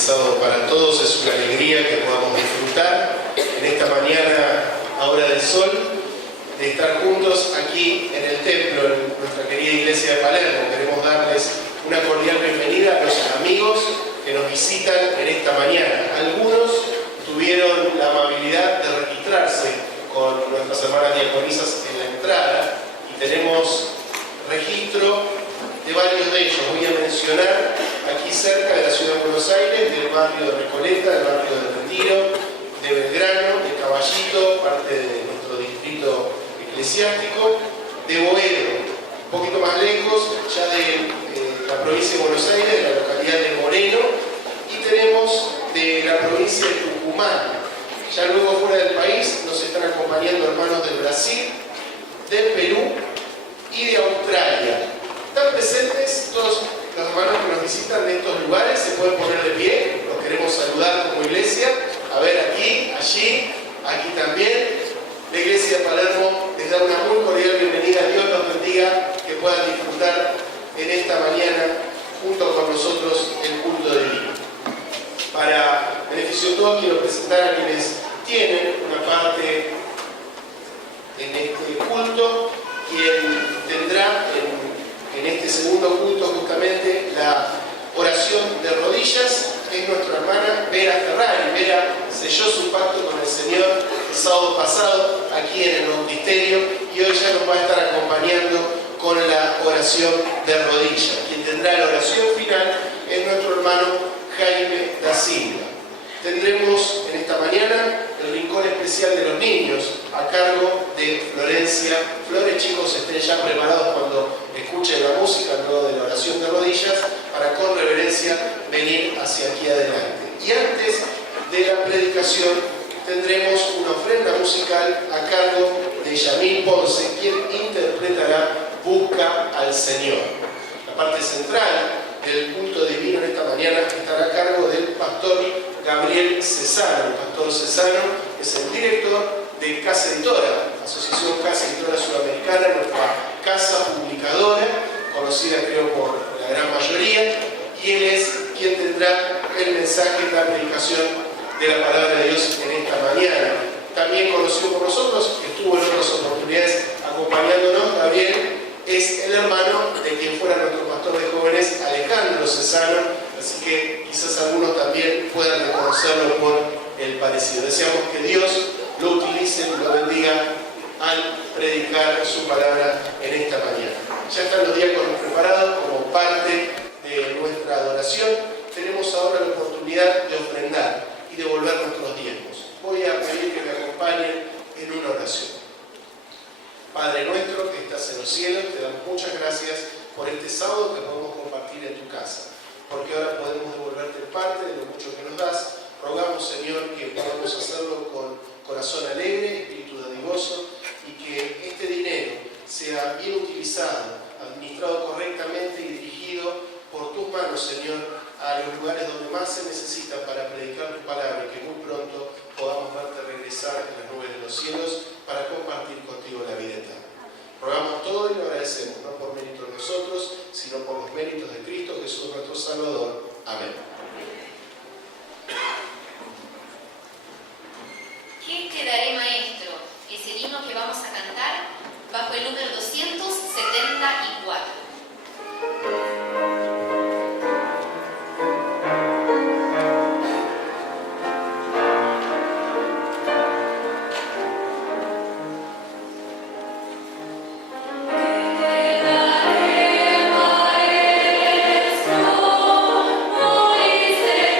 sábado para todos. Es una alegría que podamos disfrutar en esta mañana a hora del sol de estar juntos aquí en el templo, en nuestra querida iglesia de Palermo. Queremos darles una cordial bienvenida a los amigos que nos visitan en esta mañana. Algunos tuvieron la amabilidad de registrarse con nuestras hermanas diaconisas en la entrada y tenemos registro de varios de ellos. Voy a mencionar aquí cerca de la ciudad de Buenos Aires, del barrio de Recoleta, del barrio de Retiro, de Belgrano, de Caballito, parte de nuestro distrito eclesiástico, de Boedo, un poquito más lejos, ya de la provincia de Buenos Aires, de la localidad de Moreno, y tenemos de la provincia de Tucumán. Ya luego fuera del país nos están acompañando hermanos del Brasil, del Perú y de Australia. Están presentes todos los hermanos que nos visitan de estos lugares. Se pueden poner de pie, los queremos saludar como iglesia. A ver, aquí, allí, aquí también. La iglesia de Palermo les da una muy cordial bienvenida. Dios los bendiga, que puedan disfrutar en esta mañana junto con nosotros el culto divino. Para beneficio de todos, quiero presentar a quienes tienen una parte en este culto, quien tendrá en este segundo culto justamente la oración de rodillas, es nuestra hermana Vera Ferrari. Vera selló su pacto con el Señor el sábado pasado aquí en el bautisterio y hoy ya nos va a estar acompañando con la oración de rodillas. Quien tendrá la oración final es nuestro hermano Jaime da Silva. Tendremos en esta mañana el rincón especial de los niños a cargo de Florencia Flores. Chicos, estén ya preparados cuando escuchen la música luego de la oración de rodillas para con reverencia venir hacia aquí adelante. Y antes de la predicación tendremos una ofrenda musical a cargo de Yamil Ponce, quien interpretará Busca al Señor. La parte central del culto divino en esta mañana estará a cargo del pastor Gabriel Cesano. El pastor Cesano es el director de Casa Editora, Asociación Casa Editora Sudamericana, nuestra casa publicadora, conocida creo por la gran mayoría, y él es quien tendrá el mensaje de la predicación de la palabra de Dios en esta mañana. También conocido por nosotros, estuvo en otras oportunidades acompañándonos. Gabriel es el hermano de quien fuera nuestro pastor de jóvenes, Alejandro Cesano, así que quizás algunos también puedan reconocerlo por el parecido. Deseamos que Dios lo utilice y lo bendiga al predicar su palabra en esta mañana. Ya están los diáconos preparados como parte de nuestra adoración. Tenemos ahora la oportunidad de ofrendar y devolver nuestros diezmos. Voy a pedir que me acompañen en una oración. Padre nuestro que estás en los cielos, te damos muchas gracias por este sábado que podemos compartir en tu casa, porque ahora podemos devolverte parte de lo mucho que nos das. Rogamos, Señor, que podamos hacerlo con corazón alegre, espíritu dadivoso, y que este dinero sea bien utilizado, administrado correctamente y dirigido por tus manos, Señor, a los lugares donde más se necesita para predicar tu palabra, y que muy pronto podamos verte regresar en las nubes de los cielos para compartir contigo la vida eterna. Rogamos todo y lo agradecemos, no por méritos de nosotros, sino por los méritos de Cristo Jesús nuestro Salvador. Amén. ¿Qué te daré, maestro? Es el himno que vamos a cantar bajo el número 274. Say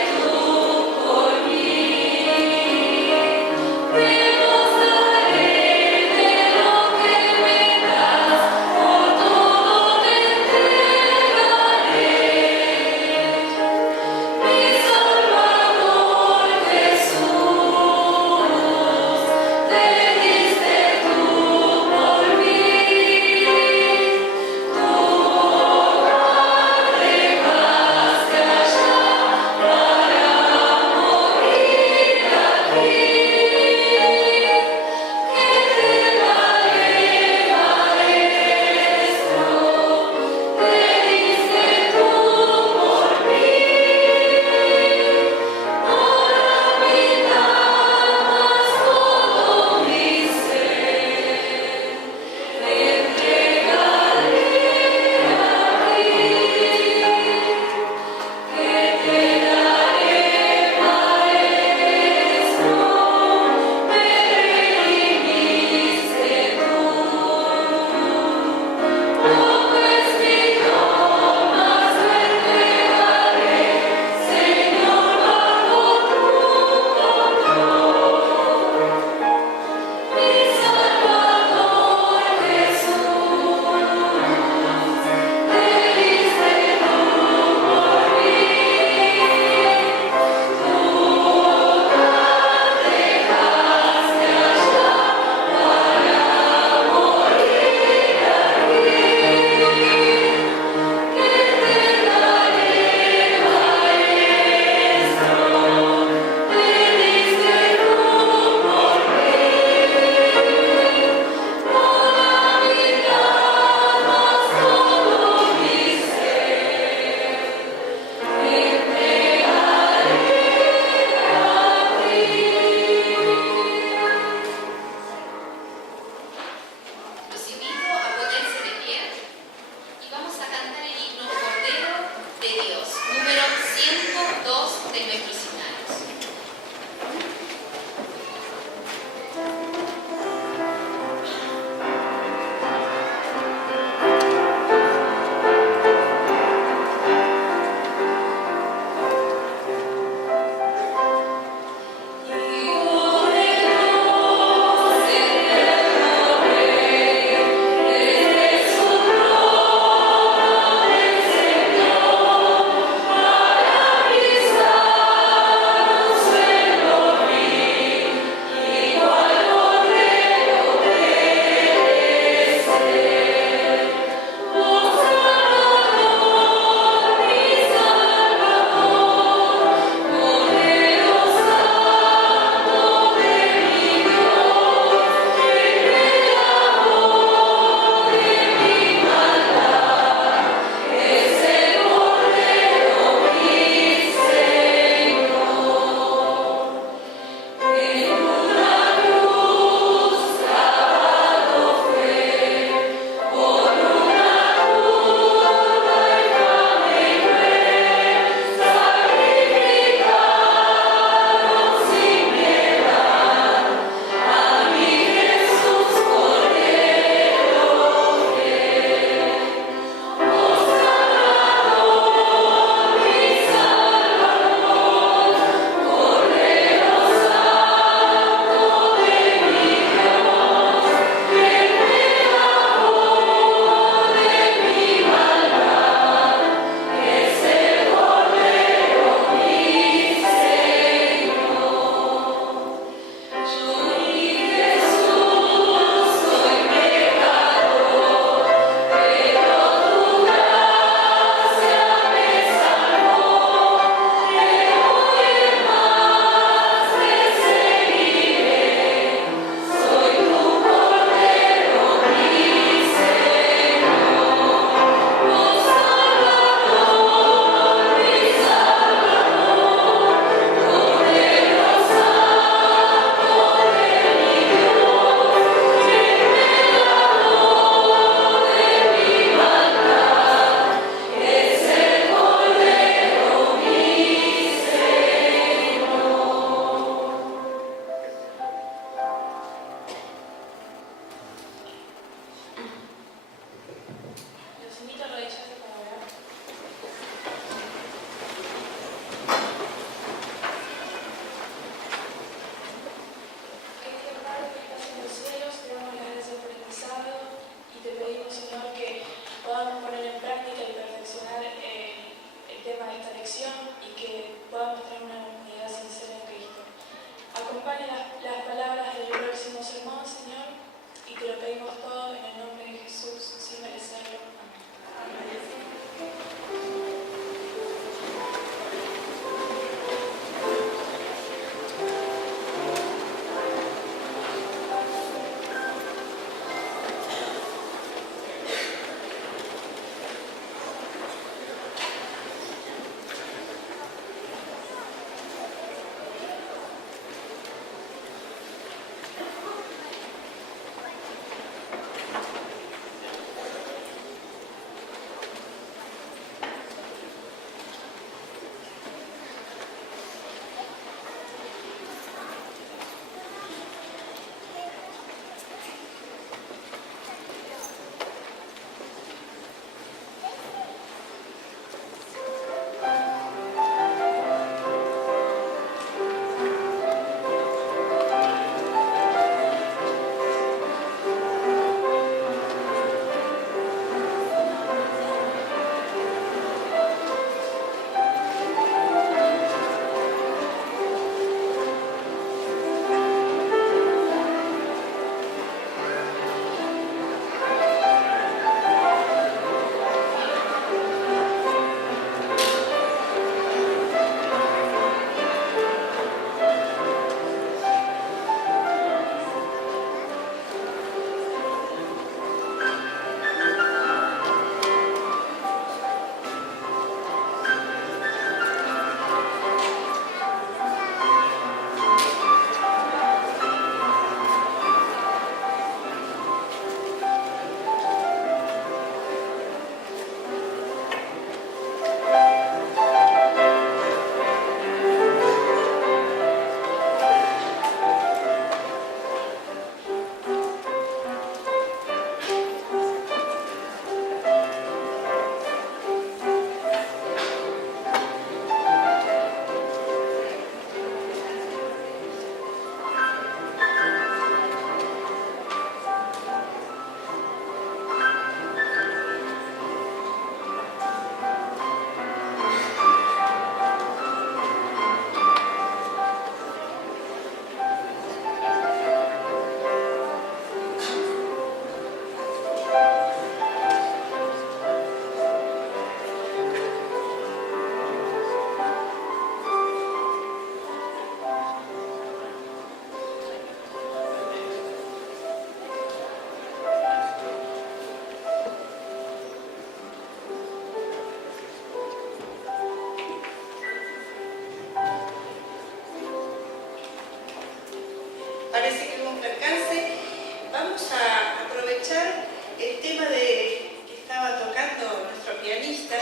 vamos a aprovechar el tema que estaba tocando nuestro pianista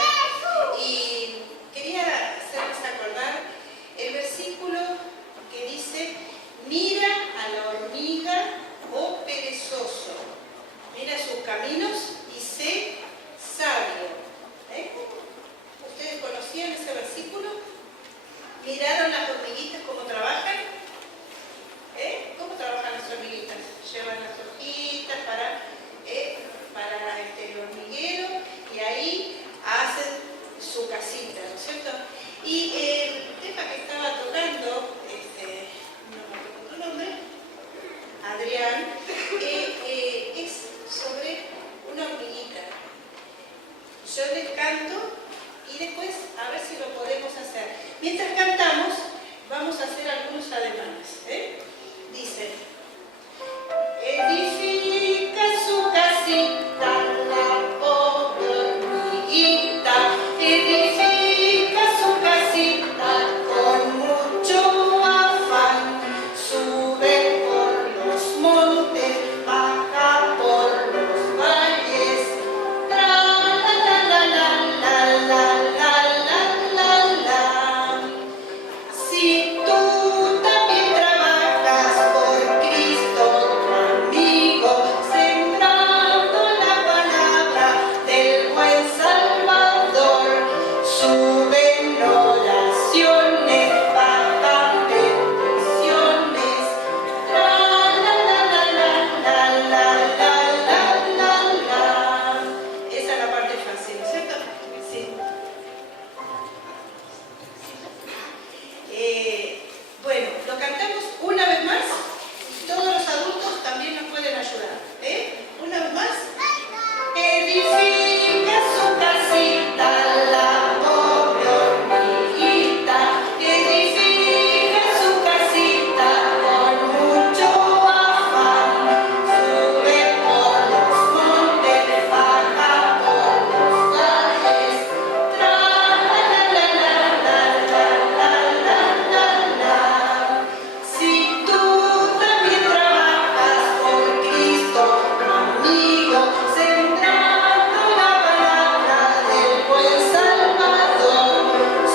y quería hacerles acordar el versículo que dice: mira a la hormiga, oh perezoso, mira sus caminos y sé sabio. ¿Ustedes conocían ese versículo? ¿Miraron las hormiguitas cómo trabajan? ¿Cómo trabajan las hormiguitas? Llevan las hojitas para el hormiguero y ahí hacen su casita, ¿no es cierto? Y el tema que estaba tocando, no me acuerdo tu nombre, Adrián, es sobre una hormiguita. Yo les canto y después a ver si lo podemos hacer. Mientras cantamos, vamos a hacer algunos ademanes. Dice: edifica su casita la pobre hormiguita, edifica su casita con mucho afán, sube por los montes, baja por los valles, tra la la la la la la la la la. Si tú también trabajas por Cristo, tu amigo, sembrando la palabra del buen Salvador, suben oraciones, bajan bendiciones, la la la la la la la la la la. Esa es la parte fácil, ¿no es cierto? Sí. Bueno, lo cantamos una vez más y todos los adultos también nos pueden ayudar. Una vez más. Edifica su casita la pobre hormiguita, edifica su casita con mucho afán, sube por los montes, baja por los valles, tra la la la la la la la la. Si tú también trabajas por Cristo, amigo, sembrando la palabra del buen Salvador,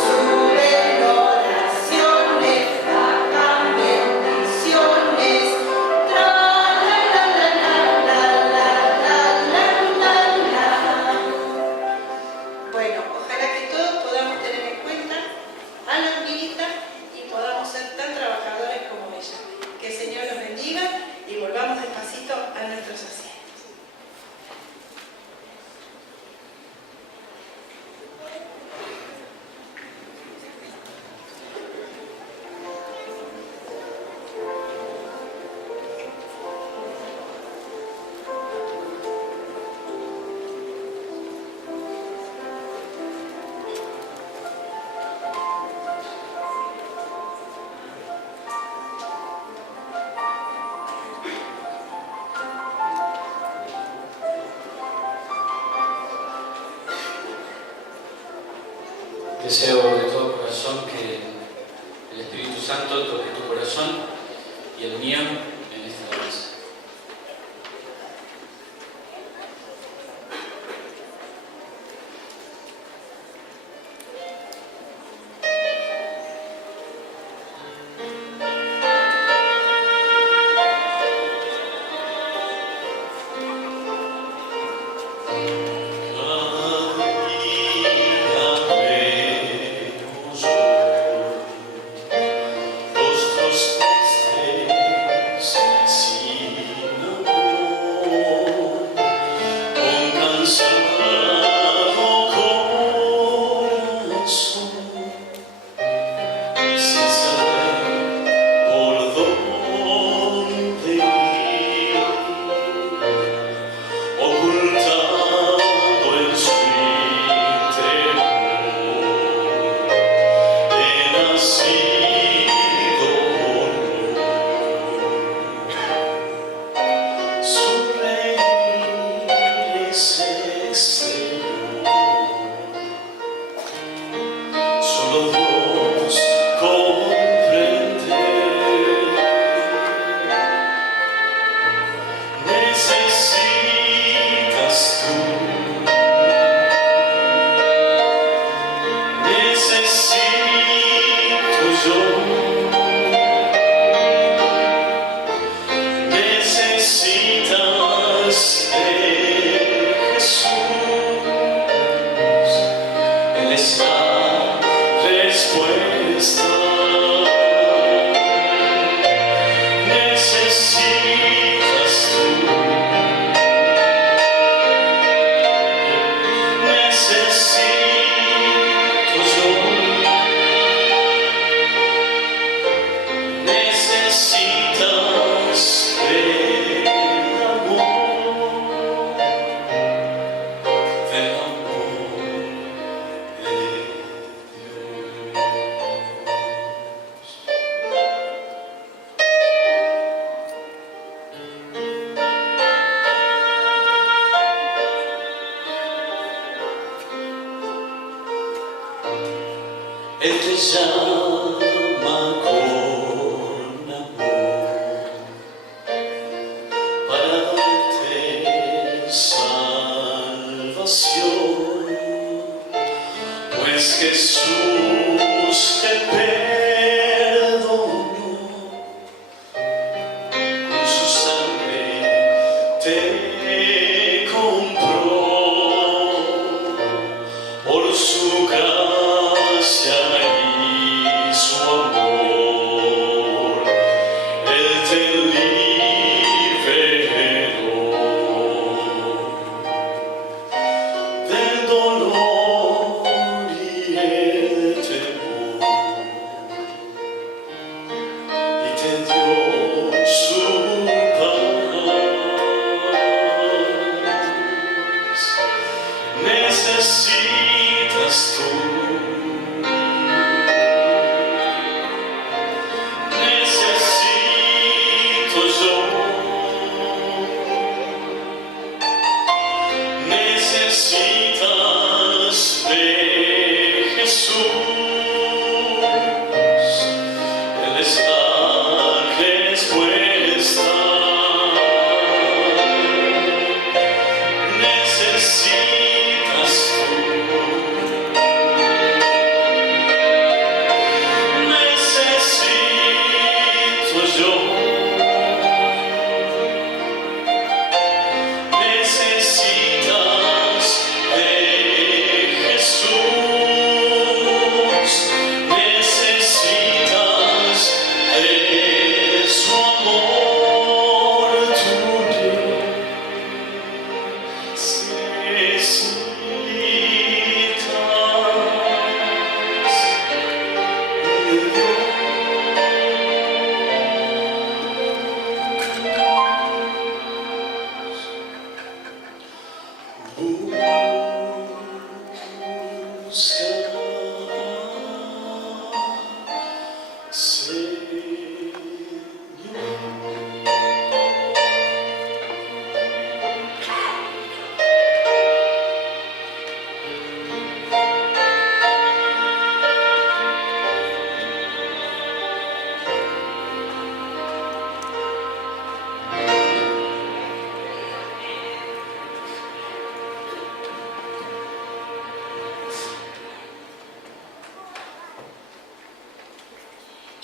suben oraciones, bajan bendiciones, tra la la la la la la la la. Bueno, ojalá que todos podamos tener en cuenta a la hormiguita y podamos ser tan trabajadores como ella. Que el Señor los bendiga y volvamos despacito a nuestros asientos. Deseo de todo corazón que el Espíritu Santo toque tu corazón y el mío en esta danza. Rostros tristes Él te llama con amor para darte salvación, pues Jesús te perdonó, con su sangre te compró, por su gracia y su amor, Él te liberó del dolor y el temor, y te dio su paz. Necesitas tú, necesito yo, necesitas de Jesús. Él es la respuesta. Necesitas tú, necesito yo, necesitas de Jesús, necesitas de su amor, tú necesitas de Dios. Busca, Señor.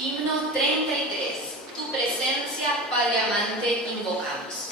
Himno 33. Tu presencia, Padre amante, invocamos. Invocamos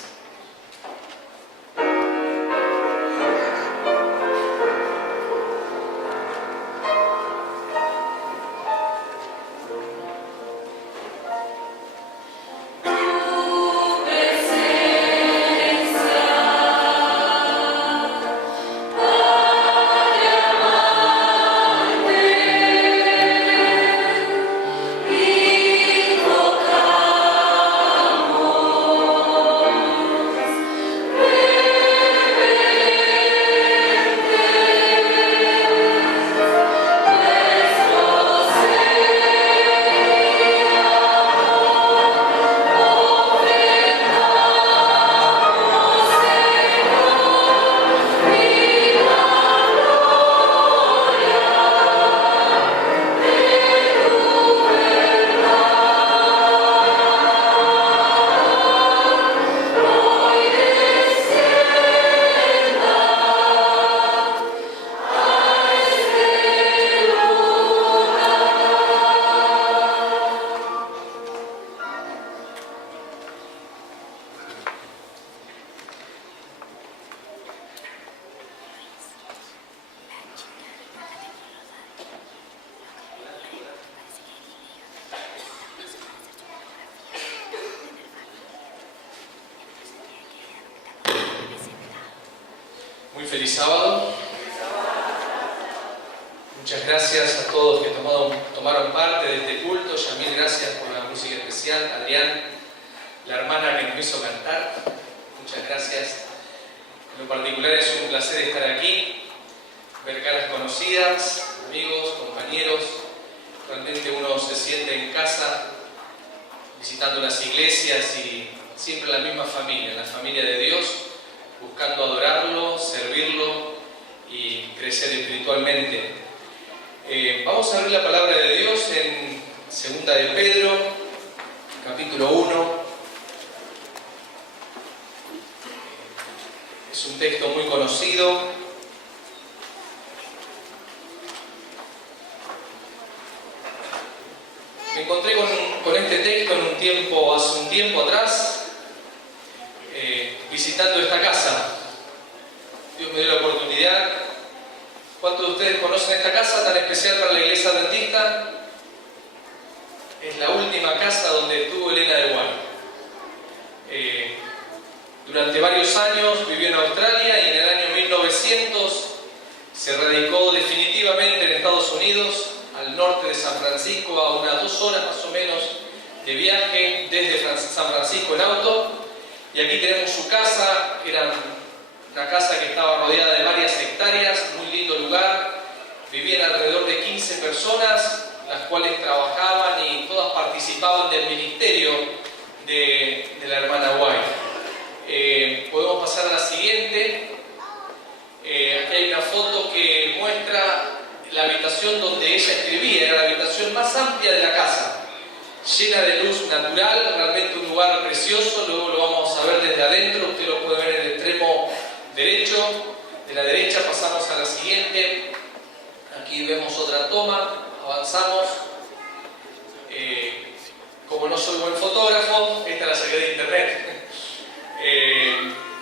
feliz sábado. Muchas gracias a todos que tomaron parte de este culto. Yamil, gracias por la música especial. Adrián, la hermana que nos hizo cantar, muchas gracias. En lo particular es un placer estar aquí, ver caras conocidas, amigos, compañeros. Realmente uno se siente en casa, visitando las iglesias y siempre la misma familia, la familia de Dios, buscando adorarlo, servirlo y crecer espiritualmente. Vamos a abrir la palabra de Dios en 2 de Pedro, capítulo 1. Es un texto muy conocido. Me encontré con este texto hace un tiempo atrás, visitando esta casa. Dios me dio la oportunidad. ¿Cuántos de ustedes conocen esta casa tan especial para la iglesia adventista? Es la última casa donde estuvo Elena de White. Durante varios años vivió en Australia y en el año 1900 se radicó definitivamente en Estados Unidos, al norte de San Francisco, a unas 2 horas más o menos de viaje desde San Francisco en auto. Y aquí tenemos su casa. Era una casa que estaba rodeada de varias hectáreas, muy lindo lugar. Vivían alrededor de 15 personas, las cuales trabajaban y todas participaban del ministerio de la hermana White. Podemos pasar a la siguiente. Aquí hay una foto que muestra la habitación donde ella escribía. Era la habitación más amplia de la casa, llena de luz natural, realmente un lugar precioso. Luego lo vamos a ver desde adentro, usted lo puede ver en el extremo derecho. De la derecha pasamos a la siguiente. Aquí vemos otra toma, avanzamos. Como no soy buen fotógrafo, esta la saqué de internet.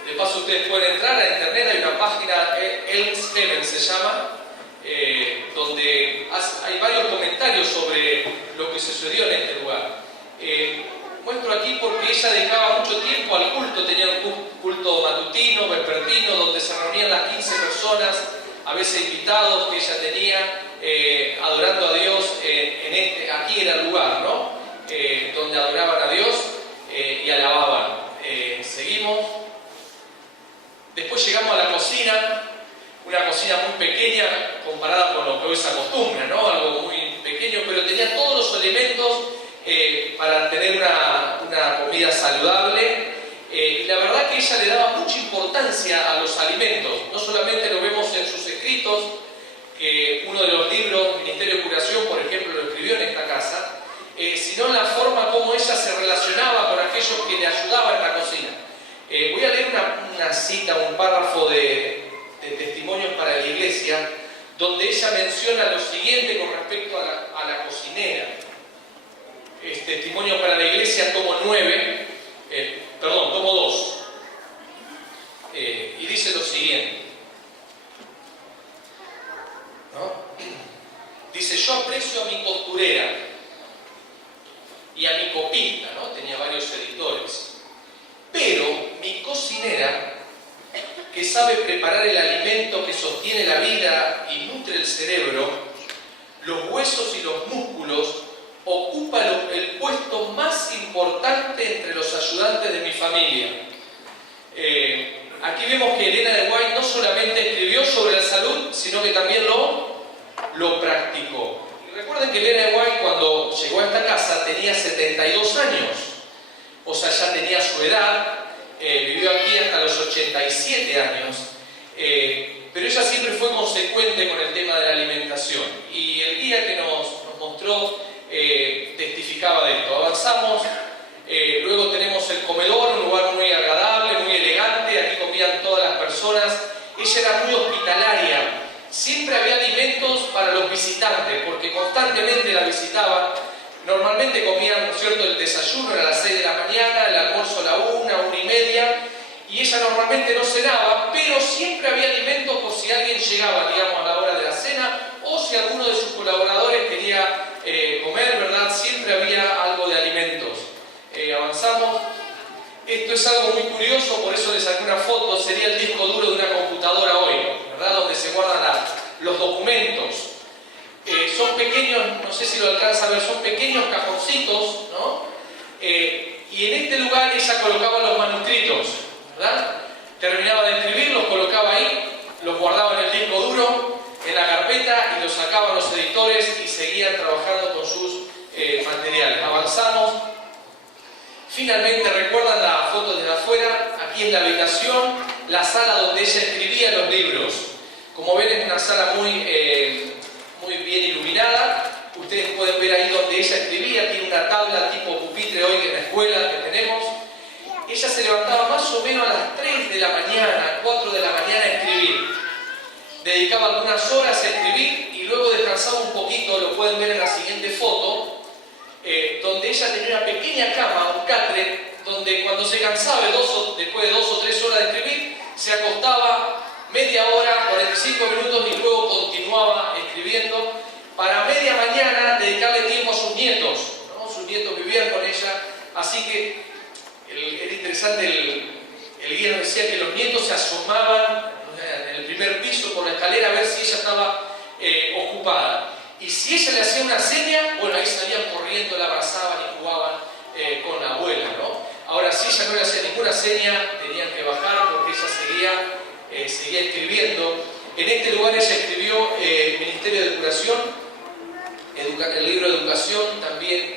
De paso ustedes pueden entrar a internet, hay una página, Elms Heaven se llama, donde hay varios comentarios sobre lo que sucedió en este lugar. Muestro aquí porque ella dedicaba mucho tiempo al culto. Tenía un culto matutino, vespertino, donde se reunían las 15 personas, a veces invitados que ella tenía, adorando a Dios. Aquí era el lugar, ¿no? Donde adoraban a Dios y alababan. Seguimos. Después llegamos a la cocina, una cocina muy pequeña comparada con lo que hoy se acostumbra, ¿no? Algo muy pequeño, pero tenía todos los elementos para tener una comida saludable. Y la verdad que ella le daba mucha importancia a los alimentos. No solamente lo vemos en sus escritos, que uno de los libros, Ministerio de Curación, por ejemplo, lo escribió en esta casa, sino en la forma como ella se relacionaba con aquellos que le ayudaban en la cocina. Voy a leer una cita, un párrafo de testimonios para la iglesia, donde ella menciona lo siguiente con respecto a la cocinera. Testimonio para la iglesia, tomo 2. Y dice lo siguiente, ¿no? Dice: yo aprecio a mi costurera y a mi copista, ¿no? Tenía varios editores. Pero mi cocinera, que sabe preparar el alimento que sostiene la vida y nutre el cerebro, los huesos y los músculos, ocupa el puesto más importante entre los ayudantes de mi familia. Aquí vemos que Elena de White no solamente escribió sobre la salud, sino que también lo practicó. Y recuerden que Elena de White, cuando llegó a esta casa, tenía 72 años. O sea, ya tenía su edad, vivió aquí hasta los 87 años, pero ella siempre fue consecuente con el tema de la alimentación. Y el guía que nos mostró testificaba de esto. Avanzamos, luego tenemos el comedor, un lugar muy agradable, muy elegante. Aquí comían todas las personas. Ella era muy hospitalaria. Siempre había alimentos para los visitantes, porque constantemente la visitaban. Normalmente comían, ¿no es cierto?, el desayuno a las 6 de la mañana, el almuerzo a la 1:30, y ella normalmente no cenaba, pero siempre había alimentos por si alguien llegaba, digamos, a la hora de la cena, o si alguno de sus colaboradores quería comer, ¿verdad? Siempre había algo de alimentos. Avanzamos. Esto es algo muy curioso, por eso les saqué una foto. Sería el disco duro de una computadora hoy. guardan los documentos. Son pequeños, no sé si lo alcanza a ver, son pequeños cajoncitos, ¿no? Y en este lugar ella colocaba los manuscritos, ¿verdad? Terminaba de escribir, los colocaba ahí, los guardaba en el disco duro, en la carpeta, y los sacaban los editores y seguían trabajando con sus materiales. Avanzamos. Finalmente, ¿recuerdan la foto desde afuera? Aquí es la habitación, la sala donde ella escribía los libros. Como ven, es una sala muy bien iluminada. Ustedes pueden ver ahí donde ella escribía. Tiene una tabla tipo pupitre hoy que en la escuela que tenemos. Ella se levantaba más o menos a las 3 de la mañana, 4 de la mañana a escribir. Dedicaba algunas horas a escribir y luego descansaba un poquito. Lo pueden ver en la siguiente foto, donde ella tenía una pequeña cama, un catre, donde cuando se cansaba después de 2 o 3 horas de escribir, se acostaba media hora, 45 minutos y luego continuaba escribiendo para media mañana dedicarle tiempo a sus nietos, ¿no? Sus nietos vivían con ella, así que era interesante, el guía nos decía que los nietos se asomaban en el primer piso por la escalera a ver si ella estaba ocupada. Y si ella le hacía una seña, bueno, ahí salían corriendo, la abrazaban y jugaban con la abuela, ¿no? Ahora, si ella no le hacía ninguna seña, tenían que bajar porque ella seguía escribiendo. En este lugar ella escribió Ministerio de Educación, el libro de Educación, también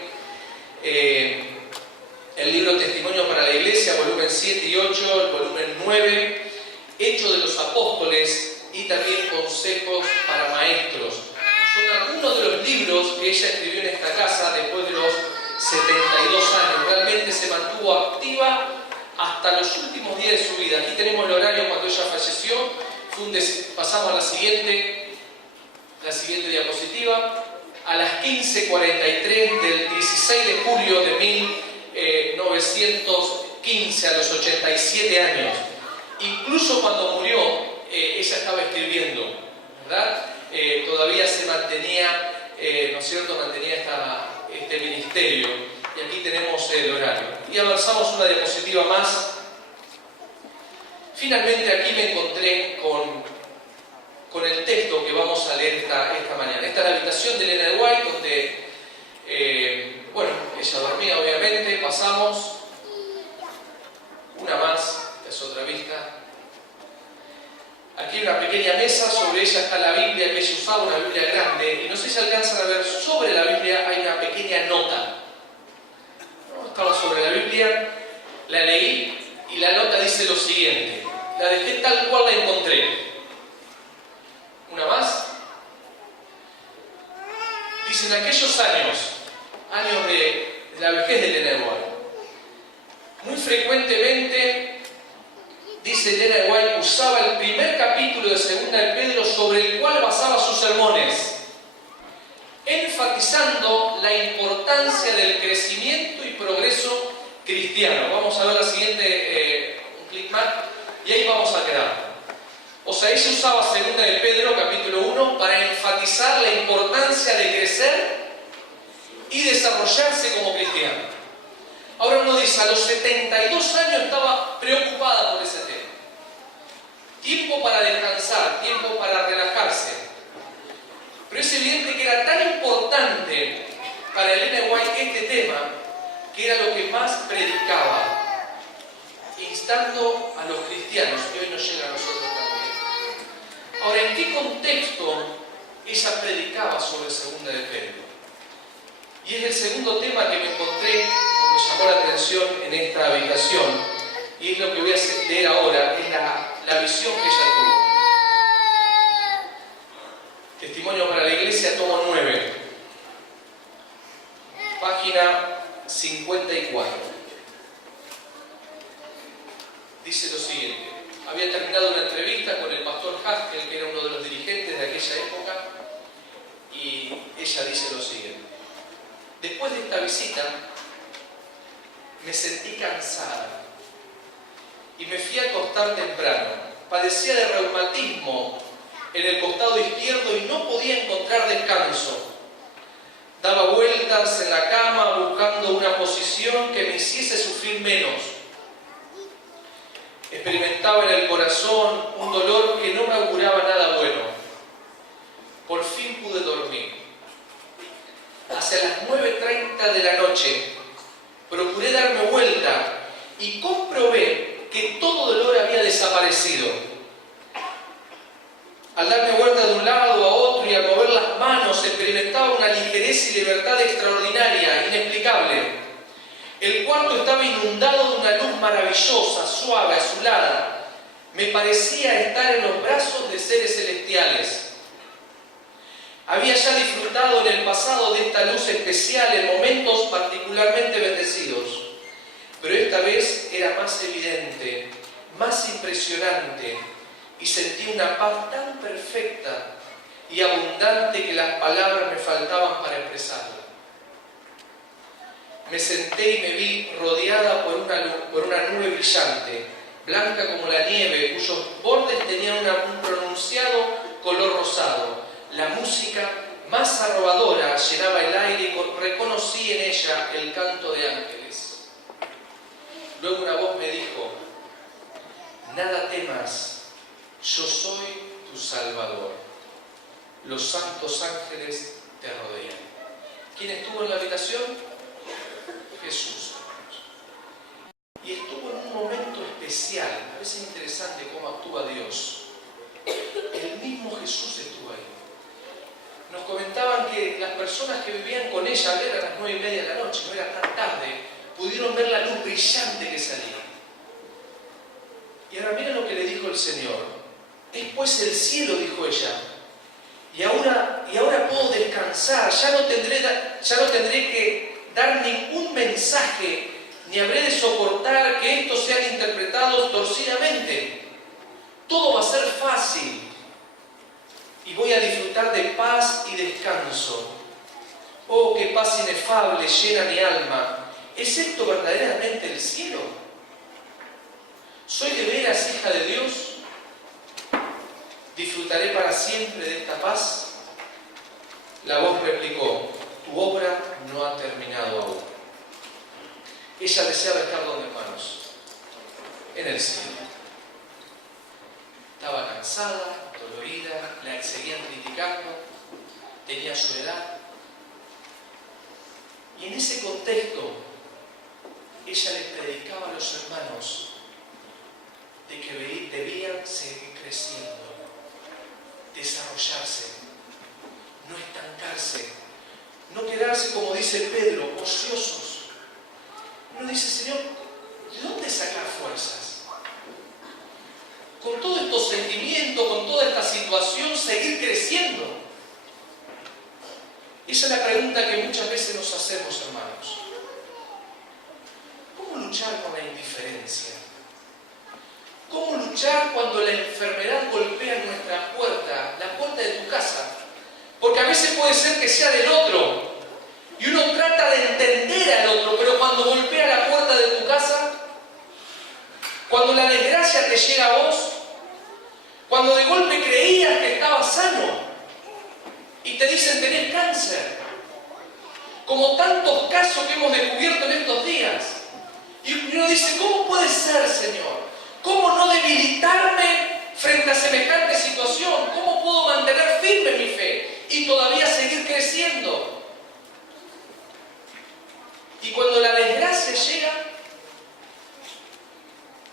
el libro Testimonio para la Iglesia, volumen 7 y 8, el volumen 9, Hechos de los Apóstoles y también Consejos para Maestros. Son algunos de los libros que ella escribió en esta casa después de los 72 años. Realmente se mantuvo activa hasta los últimos días de su vida. Aquí tenemos el horario cuando ella falleció. Pasamos a la siguiente diapositiva. A las 15:43 del 16 de julio de 1915, a los 87 años. Incluso cuando murió, ella estaba escribiendo, ¿verdad? Todavía se mantenía, ¿no es cierto?, mantenía este ministerio. Y aquí tenemos el horario. Y avanzamos una diapositiva más. Finalmente aquí me encontré con el texto que vamos a leer esta mañana. Esta es la habitación de Elena de White, donde, bueno, ella dormía obviamente. Pasamos. Una más, esta es otra vista. Aquí hay una pequeña mesa, sobre ella está la Biblia que ella usaba, una Biblia grande, y no sé si alcanzan a ver, sobre la Biblia hay una pequeña nota. ¿No? Estaba sobre la Biblia, la leí y la nota dice lo siguiente, la dejé tal cual la encontré. Una más. Dice, en aquellos años de la vejez de Elena de White, muy frecuentemente, dice Elena de White, usaba el primer capítulo de 2 de Pedro sobre el cual basaba sus sermones, enfatizando la importancia del crecimiento y progreso cristiano. Vamos a ver la siguiente, un clic más, y ahí vamos a quedar. O sea, ella usaba 2 de Pedro, capítulo 1, para enfatizar la importancia de crecer y desarrollarse como cristiano. Ahora uno dice, a los 72 años estaba preocupada por ese tema. Tiempo para descansar, tiempo para relajarse. Pero es evidente que era tan importante para Elena White este tema, que era lo que más predicaba, instando a los cristianos, que hoy nos llega a nosotros también. Ahora, ¿en qué contexto ella predicaba sobre 2 de Pedro? Y es el segundo tema que me encontré, que me llamó la atención en esta habitación, y es lo que voy a leer ahora, es la visión que ella tuvo. Testimonio para la Iglesia, tomo 9, página 54. Dice lo siguiente. Había terminado una entrevista con el pastor Haskell, que era uno de los dirigentes de aquella época, y ella dice lo siguiente. Después de esta visita, me sentí cansada y me fui a acostar temprano. Padecía de reumatismo en el costado izquierdo y no podía encontrar descanso. Daba vueltas en la cama buscando una posición que me hiciese sufrir menos. Experimentaba en el corazón un dolor que no me auguraba nada bueno. Por fin pude dormir. Hacia las 9:30 de la noche procuré darme vuelta y comprobé que todo dolor había desaparecido. Al darme vuelta de un lado a otro y a mover las manos, experimentaba una ligereza y libertad extraordinaria, inexplicable. El cuarto estaba inundado de una luz maravillosa, suave, azulada. Me parecía estar en los brazos de seres celestiales. Había ya disfrutado en el pasado de esta luz especial en momentos particularmente bendecidos, pero esta vez era más evidente, más impresionante, y sentí una paz tan perfecta y abundante que las palabras me faltaban para expresarla. Me senté y me vi rodeada por una nube brillante, blanca como la nieve, cuyos bordes tenían un pronunciado color rosado. La música más arrobadora llenaba el aire y reconocí en ella el canto de ángeles. Luego una voz me dijo: nada temas, yo soy tu Salvador. Los santos ángeles te rodean. ¿Quién estuvo en la habitación? Jesús. Y estuvo en un momento especial. A veces es interesante cómo actúa Dios. El mismo Jesús estuvo ahí. Nos comentaban que las personas que vivían con ella, eran las 9:30 de la noche, no era tan tarde, pudieron ver la luz brillante que salía. Y ahora miren lo que le dijo el Señor. Es pues el cielo, dijo ella, y ahora puedo descansar, ya no tendré que dar ningún mensaje, ni habré de soportar que estos sean interpretados torcidamente. Todo va a ser fácil. Y voy a disfrutar de paz y descanso. Oh, qué paz inefable llena mi alma. ¿Es esto verdaderamente el cielo? ¿Soy de veras hija de Dios? ¿Disfrutaré para siempre de esta paz? La voz replicó: tu obra no ha terminado aún. Ella deseaba estar donde, hermanos, en el cielo. Estaba cansada, dolorida, la seguían criticando, tenía su edad. Y en ese contexto, ella les predicaba a los hermanos de que debían seguir creciendo, desarrollarse, no estancarse, no quedarse, como dice Pedro, ociosos. Uno dice: Señor, ¿de dónde sacar fuerzas? Con todos estos sentimientos, con toda esta situación, seguir creciendo. Esa es la pregunta que muchas veces nos hacemos, hermanos. ¿Cómo luchar con la indiferencia? ¿Cómo luchar cuando la enfermedad golpea nuestra puerta, la puerta de tu casa? Porque a veces puede ser que sea del otro, y uno trata de entender al otro, pero cuando golpea la puerta de tu casa, cuando la desgracia te llega a vos, cuando de golpe creías que estabas sano y te dicen tenés cáncer, como tantos casos que hemos descubierto en estos días, y uno dice: ¿cómo puede ser, Señor? ¿Cómo no debilitarme frente a semejante situación? ¿Cómo puedo mantener firme mi fe y todavía seguir creciendo? Y cuando la desgracia llega,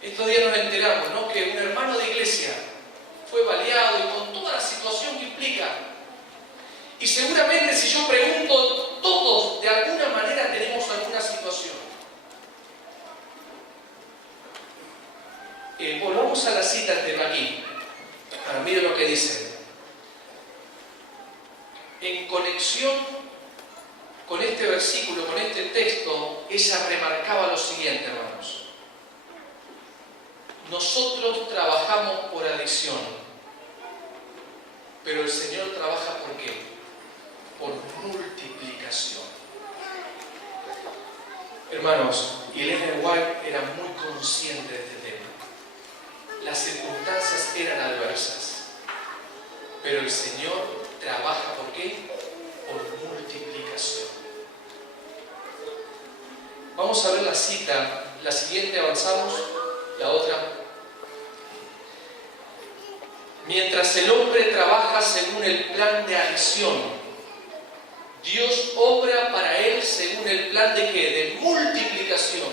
estos días nos enteramos, ¿no?, que un hermano de iglesia fue baleado y con toda la situación que implica. Y seguramente, si yo pregunto, todos de alguna manera tenemos alguna situación. Volvamos a la cita de aquí. Mire lo que dice. En conexión con este versículo, con este texto, ella remarcaba lo siguiente, hermanos. Nosotros trabajamos por adición, pero el Señor trabaja ¿por qué? Por multiplicación. Hermanos, y Elena White era muy consciente de este tema. Las circunstancias eran adversas, pero el Señor trabaja ¿por qué? Por multiplicación. Vamos a ver la cita, la siguiente avanzamos, la otra. mientras el hombre trabaja según el plan de adición, Dios obra para él según el plan de ¿qué? De multiplicación.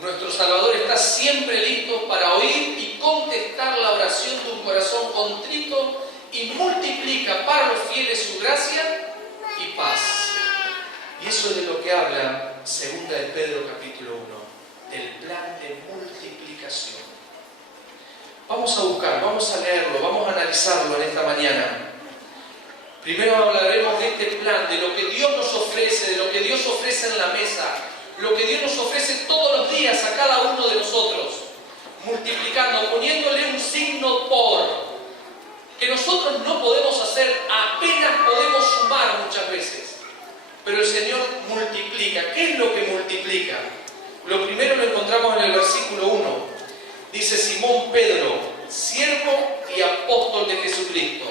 Nuestro Salvador está siempre listo para oír y contestar la oración de un corazón contrito y multiplica para los fieles su gracia y paz. Y eso es de lo que habla 2 de Pedro capítulo 1, del plan de multiplicación. Vamos a buscar, vamos a leerlo, vamos a analizarlo en esta mañana. Primero hablaremos de este plan, de lo que Dios nos ofrece, de lo que Dios ofrece en la mesa, lo que Dios nos ofrece todos los días a cada uno de nosotros, multiplicando, poniéndole un signo por, que nosotros no podemos hacer, apenas podemos sumar muchas veces, pero el Señor multiplica. ¿Qué es lo que multiplica? Lo primero lo encontramos en el versículo 1. Dice: Simón Pedro, siervo y apóstol de Jesucristo,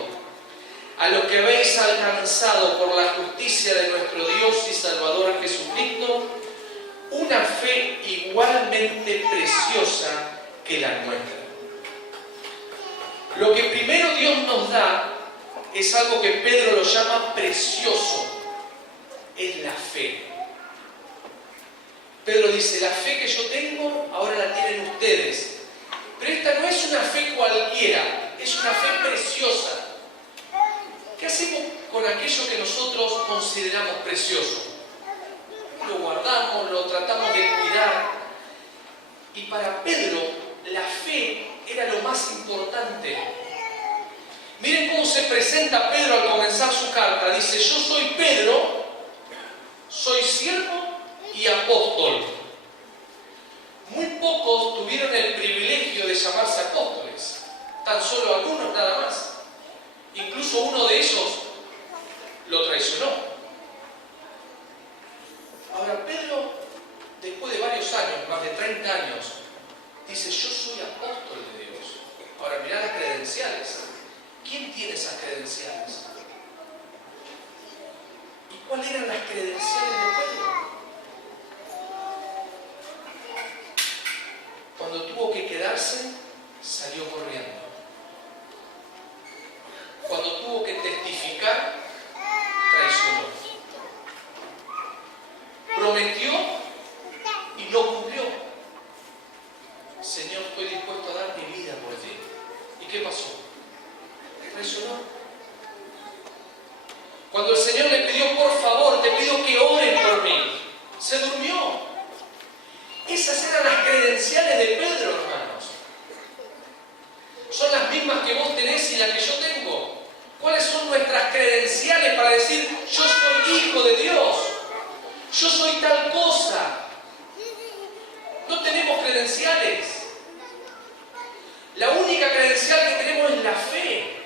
a los que habéis alcanzado por la justicia de nuestro Dios y Salvador Jesucristo, una fe igualmente preciosa que la nuestra. Lo que primero Dios nos da es algo que Pedro lo llama precioso, es la fe. Pedro dice: la fe que yo tengo, ahora la tienen ustedes. Pero esta no es una fe cualquiera, es una fe preciosa. ¿Qué hacemos con aquello que nosotros consideramos precioso? Lo guardamos, lo tratamos de cuidar. Y para Pedro, la fe era lo más importante. Miren cómo se presenta Pedro al comenzar su carta. Dice: yo soy Pedro, soy siervo y apóstol. Muy pocos tuvieron el privilegio de llamarse apóstoles, tan solo algunos nada más. Incluso uno de ellos lo traicionó. Ahora Pedro, después de varios años, más de 30 años, dice: yo soy apóstol de Dios. Ahora mirá las credenciales. ¿Quién tiene esas credenciales? ¿Y cuáles eran las credenciales de Pedro? Cuando tuvo que quedarse, salió corriendo. Cuando tuvo que testificar, traicionó. Prometió y no cumplió. Señor, estoy dispuesto a dar mi vida por ti. ¿Y qué pasó? Traicionó. Cuando el Señor le pidió: por favor, te pido que ores por mí, se durmió. Esas eran las credenciales de Pedro, hermanos. Son las mismas que vos tenés y las que yo tengo. ¿Cuáles son nuestras credenciales para decir: yo soy hijo de Dios, yo soy tal cosa? No tenemos credenciales. La única credencial que tenemos es la fe.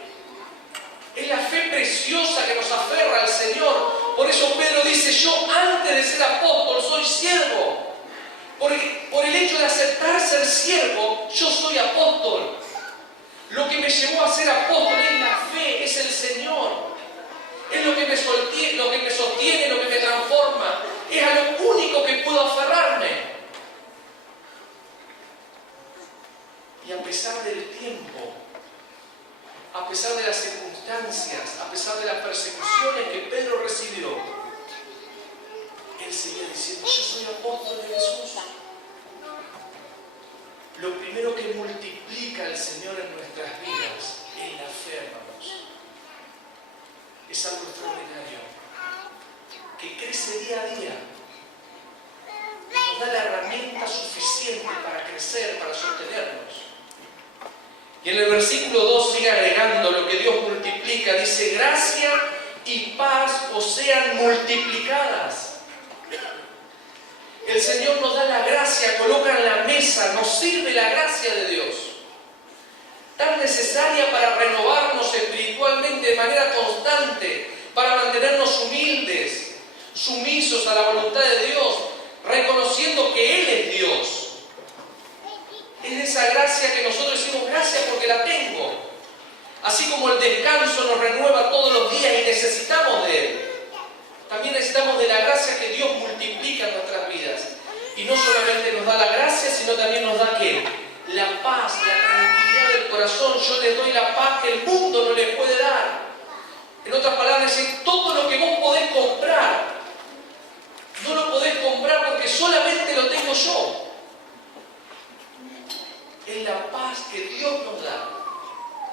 Es la fe preciosa que nos aferra al Señor. Por eso Pedro dice: yo antes de ser apóstol soy siervo. Por el hecho de aceptar ser siervo, yo soy apóstol. Lo que me llevó a ser apóstol es la fe, es el Señor. Es lo que me sostiene, lo que me transforma. Es a lo único que puedo aferrarme. Y a pesar del tiempo, a pesar de las circunstancias, a pesar de las persecuciones que Pedro recibió, él seguía diciendo: yo soy apóstol de Jesús. Lo primero que multiplica el Señor en nuestras vidas es la fe, hermanos. Es algo extraordinario, que crece día a día. Nos da la herramienta suficiente para crecer, para sostenernos. Y en el versículo 2 sigue agregando lo que Dios multiplica. Dice: gracia y paz os sean multiplicadas. El Señor nos da la gracia, coloca en la mesa, nos sirve la gracia de Dios, tan necesaria para renovarnos espiritualmente de manera constante, para mantenernos humildes, sumisos a la voluntad de Dios, reconociendo que Él es Dios. Es esa gracia que nosotros decimos: gracias porque la tengo. Así como el descanso nos renueva todos los días y necesitamos de Él, también necesitamos de la gracia que Dios multiplica en nuestras vidas. Y no solamente nos da la gracia, sino también nos da ¿qué? La paz, la tranquilidad del el corazón, yo les doy la paz que el mundo no les puede dar. En otras palabras, es todo lo que vos podés comprar. No lo podés comprar porque solamente lo tengo yo. Es la paz que Dios nos da,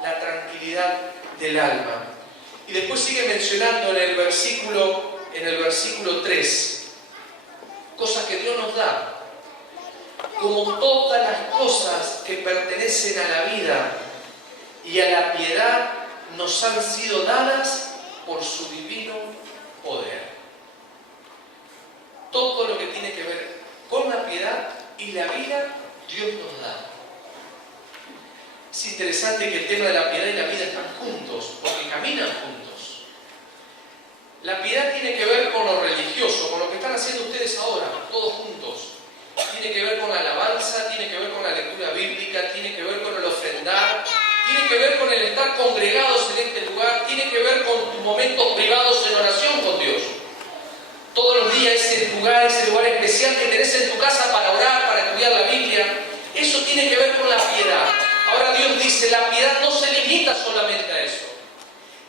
la tranquilidad del alma. Y después sigue mencionando en el versículo 3, cosas que Dios nos da. Como todas las cosas que pertenecen a la vida y a la piedad nos han sido dadas por su divino poder. Todo lo que tiene que ver con la piedad y la vida, Dios nos da. Es interesante que el tema de la piedad y la vida están juntos, porque caminan juntos. La piedad tiene que ver con lo religioso, con lo que están haciendo ustedes ahora, todos juntos. Tiene que ver con la alabanza, tiene que ver con la lectura bíblica, tiene que ver con el ofrendar, tiene que ver con el estar congregados en este lugar, tiene que ver con tus momentos privados en oración con Dios. Todos los días ese lugar especial que tenés en tu casa para orar, para estudiar la Biblia, eso tiene que ver con la piedad. Ahora Dios dice, la piedad no se limita solamente a eso.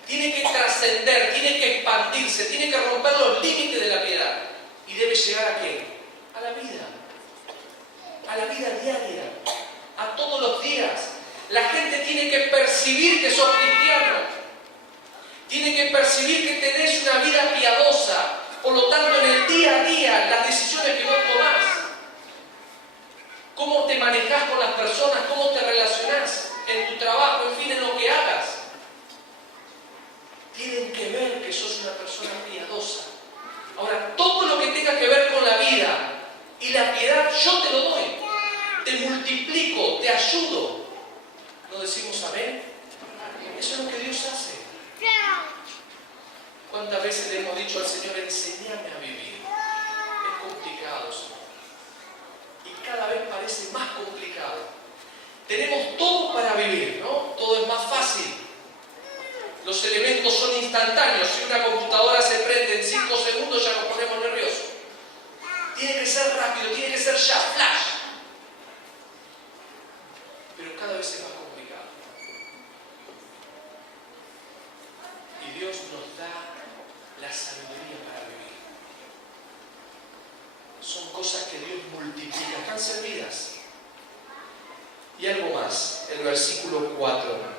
Tiene que trascender, tiene que expandirse, tiene que romper los límites de la piedad. ¿Y debe llegar a qué? A la vida. A la vida diaria. A todos los días. La gente tiene que percibir que sos cristiano. Tiene que percibir que tenés una vida piadosa. Por lo tanto, en el día a día, las decisiones que vos tomás, cómo te manejás con las personas, cómo te relacionás en tu trabajo, en fin, en lo que hagas, tienen que ver que sos una persona piadosa. Ahora, todo lo que tenga que ver con la vida y la piedad, yo te lo doy. Te multiplico, te ayudo. ¿No decimos amén? Eso es lo que Dios hace. ¿Cuántas veces le hemos dicho al Señor, enséñame a vivir? Es complicado, Señor. Y cada vez parece más complicado. Tenemos todo para vivir, ¿no? Todo es más fácil. Los elementos son instantáneos. Si una computadora se prende en 5 segundos, ya nos ponemos nerviosos. Tiene que ser rápido, tiene que ser ya, flash. Pero cada vez es más complicado. Y Dios nos da la sabiduría para vivir. Son cosas que Dios multiplica, están servidas. Y algo más, el versículo 4.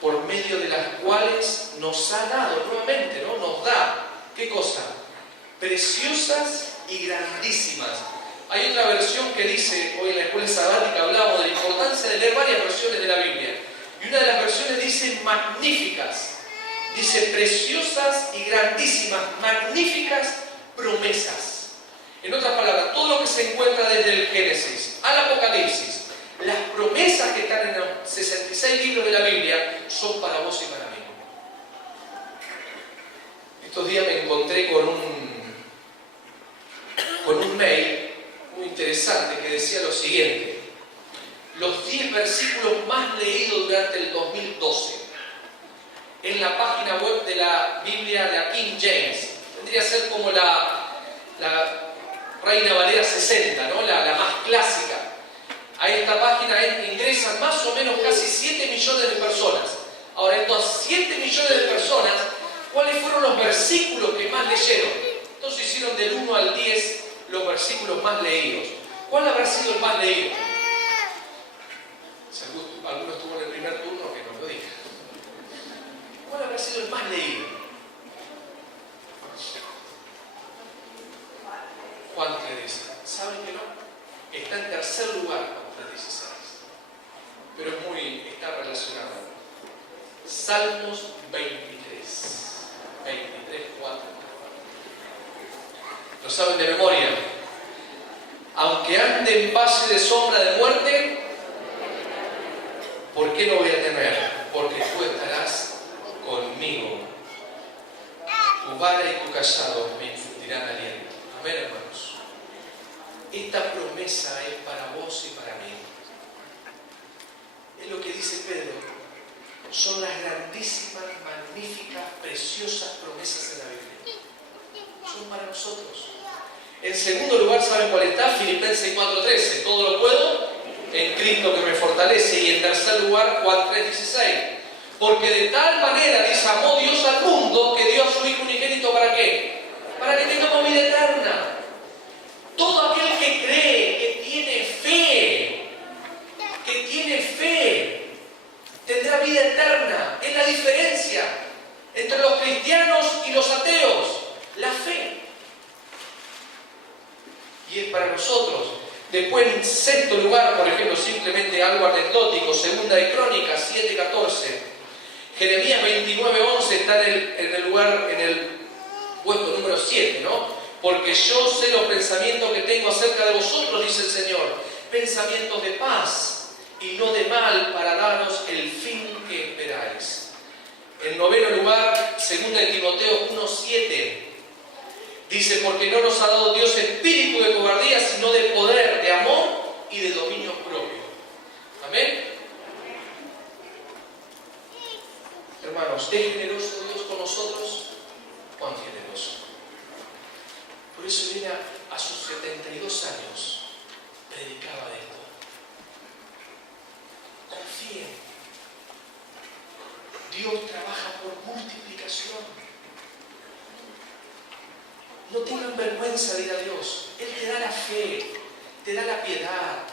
Por medio de las cuales nos ha dado, nuevamente, ¿no? Nos da, ¿qué cosa? Preciosas y grandísimas. Hay otra versión que dice, hoy en la escuela sabática hablamos de la importancia de leer varias versiones de la Biblia. Y una de las versiones dice magníficas. Dice preciosas y grandísimas, magníficas promesas. En otras palabras, todo lo que se encuentra desde el Génesis al Apocalipsis, las promesas que están en los 66 libros de la Biblia son para vos y para mí. Estos días me encontré con un mail muy interesante que decía lo siguiente: los 10 versículos más leídos durante el 2012 en la página web de la Biblia de la King James. Tendría que ser como la Reina Valera 60, ¿no? La más clásica. A esta página ingresan más o menos casi 7 millones de personas. Ahora, estos 7 millones de personas, ¿cuáles fueron los versículos que más leyeron? Entonces hicieron del 1 al 10 los versículos más leídos. ¿Cuál habrá sido el más leído? Si alguno estuvo en el primer turno, que nos lo diga. ¿Cuál habrá sido el más leído? Juan 3:16. ¿Saben que no? Está en tercer lugar Juan 3:16. Pero está relacionado. Salmos 23:4. ¿Lo saben de memoria? Aunque ande en valle de sombra de muerte, ¿por qué no voy a temer? Porque tú estarás conmigo. Tu vara y tu callado me infundirán aliento. Amén, hermanos. Esta promesa es para vos y para mí. Es lo que dice Pedro. Son las grandísimas, magníficas, preciosas promesas de la Biblia. Son para nosotros. En segundo lugar, ¿saben cuál está? Filipenses 4:13. Todo lo puedo en Cristo que me fortalece. Y en tercer lugar, Juan 3:16. Porque de tal manera, dice, amó Dios al mundo que dio a su Hijo unigénito, ¿para qué? Para que tengamos vida eterna. Todo aquel que cree, que tiene fe, tendrá vida eterna. Es la diferencia entre los cristianos y los ateos, la fe. Y es para nosotros. Después, en sexto lugar, por ejemplo, simplemente algo anecdótico, segunda de Crónicas 7:14. Jeremías 29:11 está en el lugar, en el puesto número 7, ¿no? Porque yo sé los pensamientos que tengo acerca de vosotros, dice el Señor, pensamientos de paz y no de mal, para daros el fin que esperáis. En noveno lugar, segunda de Timoteo 1:7, dice, porque no nos ha dado Dios espíritu de cobardía, sino de poder, de amor y de dominio propio. Amén. Hermanos, ¿es generoso Dios con nosotros? ¿Cuán generoso? Por eso viene a sus 72 años, predicaba de esto. Confíen. Dios trabaja por multiplicación. No tengan vergüenza de ir a Dios. Él te da la fe, te da la piedad,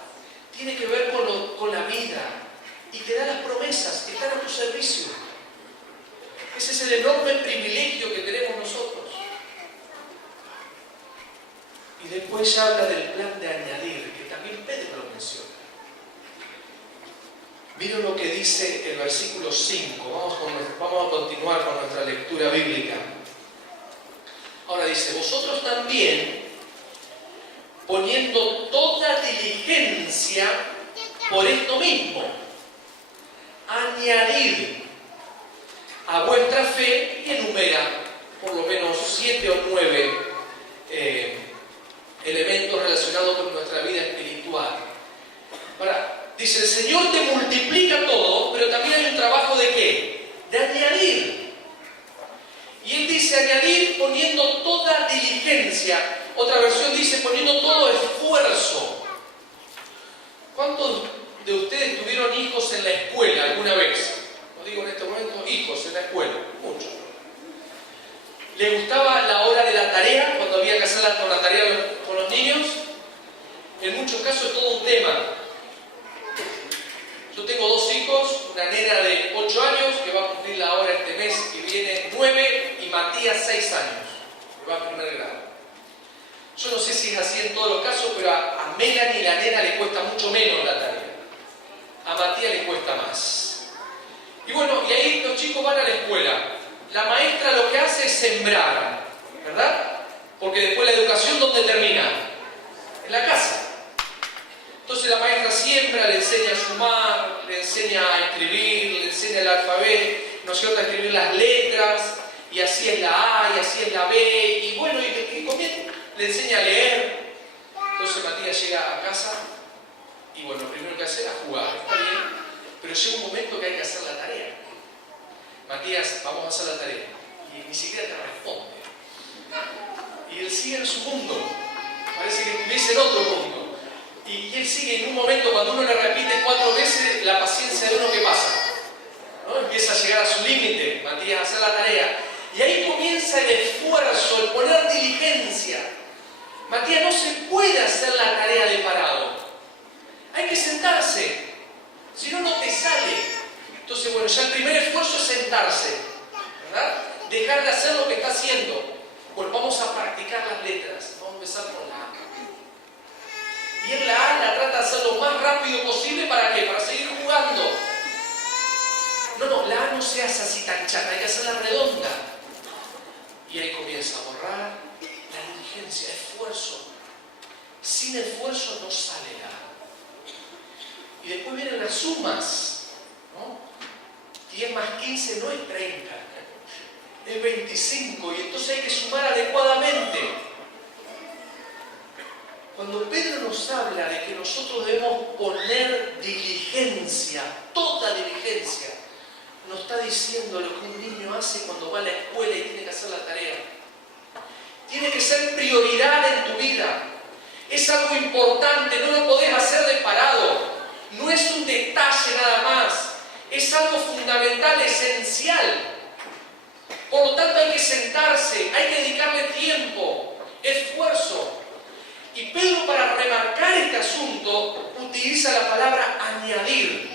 tiene que ver con la vida y te da las promesas que están a tu servicio. Ese es el enorme privilegio que tenemos nosotros. Y después ya habla del plan de añadir, que también Pedro lo menciona. Miren lo que dice el versículo 5. Vamos a continuar con nuestra lectura bíblica. Ahora dice, vosotros también, poniendo toda diligencia por esto mismo, añadid a vuestra fe, y enumera por lo menos 7 o 9 elementos relacionados con nuestra vida espiritual. Ahora, dice, el Señor te multiplica todo, pero también hay un trabajo de ¿qué? De añadir. Y Él dice añadir poniendo toda diligencia. Otra versión dice poniendo todo esfuerzo. ¿Cuántos de ustedes tuvieron hijos en la escuela alguna vez? No digo en este momento hijos en la escuela, muchos. ¿Les gustaba la hora de la tarea, cuando había que hacer la tarea con los niños? En muchos casos es todo un tema. Yo tengo 2 hijos, una nena de 8 años que va a cumplir la hora este mes que viene 9 y Matías 6 años, que va a primer grado. Yo no sé si es así en todos los casos, pero a Melanie, la nena, le cuesta mucho menos la tarea. A Matías le cuesta más. Y bueno, y ahí los chicos van a la escuela. La maestra lo que hace es sembrar, ¿verdad? Porque después la educación, ¿dónde termina? En la casa. Entonces la maestra siembra, le enseña a sumar, le enseña a escribir, le enseña el alfabeto, ¿no es cierto?, a escribir las letras, y así es la A, y así es la B, y bueno, y comienza, le enseña a leer. Entonces Matías llega a casa, y bueno, lo primero que hace es jugar, está bien, pero llega un momento que hay que hacer la tarea. Matías, vamos a hacer la tarea, y ni siquiera te responde. Y él sigue en su mundo, parece que estuviese en otro mundo. Y él sigue en un momento, cuando uno le repite 4 veces, la paciencia de uno, ¿qué pasa? ¿No? Empieza a llegar a su límite, Matías, a hacer la tarea. Y ahí comienza el esfuerzo, el poner diligencia. Matías, no se puede hacer la tarea de parado. Hay que sentarse, si no, no te sale. Entonces, bueno, ya el primer esfuerzo es sentarse, ¿verdad? Dejar de hacer lo que está haciendo. Bueno, vamos a practicar las letras. Vamos a empezar con la A. Y en la A la trata de hacer lo más rápido posible, ¿para qué? Para seguir jugando. No, la A no se hace así tan chata, hay que hacerla redonda. Y ahí comienza a borrar la diligencia, esfuerzo. Sin esfuerzo no sale la A. Y después vienen las sumas, ¿no? 10 más 15 no es 30, es 25, y entonces hay que sumar adecuadamente. Cuando Pedro nos habla de que nosotros debemos poner diligencia, toda diligencia, nos está diciendo lo que un niño hace cuando va a la escuela y tiene que hacer la tarea. Tiene que ser prioridad en tu vida. Es algo importante, no lo podés hacer de parado. no es un detalle nada más, es algo fundamental, esencial. Por lo tanto hay que sentarse, hay que dedicarle tiempo, esfuerzo. Y Pedro, para remarcar este asunto, utiliza la palabra añadir,